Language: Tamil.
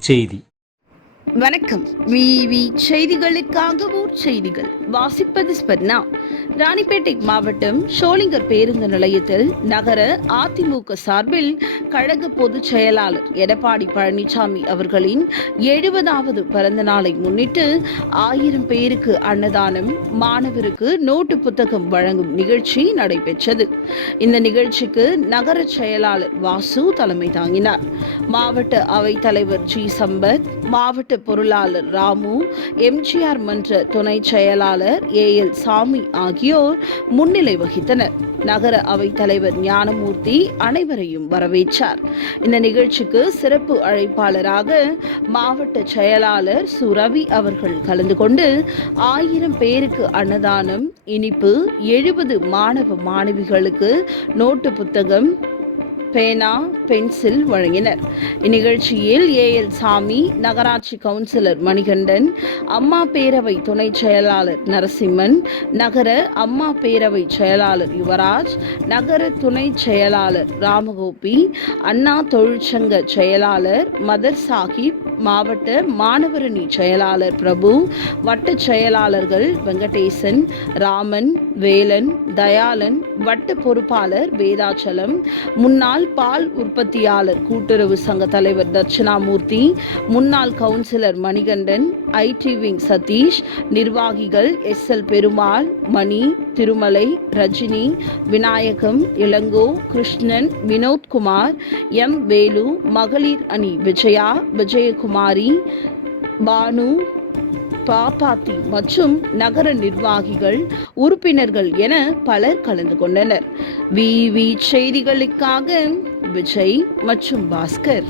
ചെയ്തി. வணக்கம். விவி செய்திகளுக்காக ஊர் செய்திகள். வாசிப்பது ஸ்பர்ணா. ராணிப்பேட்டை மாவட்டம் ஷோலிங்கர் பேருந்து நிலையத்தில் நகர அதிமுக சார்பில் கழக பொதுச் செயலாளர் எடப்பாடி பழனிசாமி அவர்களின் எழுபதாவது பிறந்த நாளை முன்னிட்டு ஆயிரம் பேருக்கு அன்னதானம் மாணவருக்கு நோட்டு புத்தகம் வழங்கும் நிகழ்ச்சி நடைபெற்றது. இந்த நிகழ்ச்சிக்கு நகர செயலாளர் வாசு தலைமை தாங்கினார். மாவட்ட அவைத்தலைவர் ஜி. சம்பத் மாவட்ட பொருளாளர் ராமு எம்ஜிஆர் மன்ற துணை செயலாளர் ஏ எல் சாமி ஆகியோர் முன்னிலை வகித்தனர். நகர அவைத் தலைவர் ஞானமூர்த்தி அனைவரையும் வரவேற்றார். இந்த நிகழ்ச்சிக்கு சிறப்பு அழைப்பாளராக மாவட்ட செயலாளர் சுரவி அவர்கள் கலந்து கொண்டு ஆயிரம் பேருக்கு அன்னதானம் இனிப்பு எழுபது மாணவ மாணவிகளுக்கு நோட்டு புத்தகம் பேனா பென்சில் வழங்கினர். இந்நிகழ்ச்சியில் ஏ எல் சாமி நகராட்சி கவுன்சிலர் மணிகண்டன் அம்மா பேரவை துணை செயலாளர் நரசிம்மன் நகர அம்மா பேரவை செயலாளர் யுவராஜ் நகர துணை செயலாளர் ராமகோபி அண்ணா தொழிற்சங்க செயலாளர் மதர் சாஹிப் மாவட்ட மாணவரணி செயலாளர் பிரபு வட்ட செயலாளர்கள் வெங்கடேசன் ராமன் வேலன் தயாளன் வட்ட பொறுப்பாளர் வேதாச்சலம் முன்னாள் பால் உற்பத்தியாளர் கூட்டுறவு சங்க தலைவர் தட்சிணாமூர்த்தி முன்னாள் councillor Manikandan IT wing Sathish நிர்வாகிகள் S L Perumal Mani Thirumalai Rajini Vinayagam Ilango Krishnan Vinothkumar M Velu மகளிர் அணி விஜயா விஜயகுமார் பானு பாப்பாத்தி மற்றும் நகர நிர்வாகிகள் உறுப்பினர்கள் என பலர் கலந்து கொண்டனர். விவி செய்திகளுக்காக விஜய் மற்றும் பாஸ்கர்.